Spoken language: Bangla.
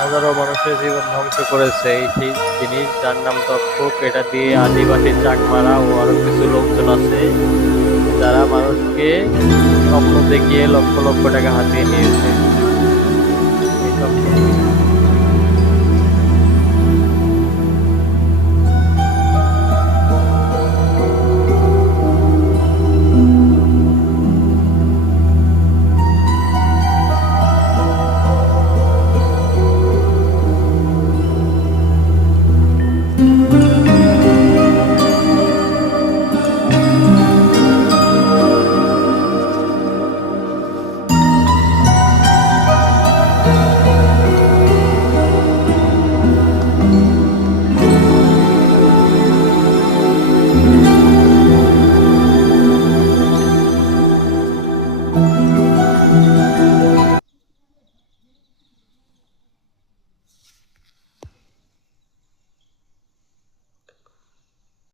হাজারো মানুষের জীবন ধ্বংস করেছে এই সেই জিনিস যার নাম তক্ষক। এটা দিয়ে আদিবাসী, চাকমারা ও আরো কিছু লোকজন আছে যারা মানুষকে স্বপ্ন দেখিয়ে লক্ষ লক্ষ টাকা হাতিয়ে নিয়েছে। এই তক্ষক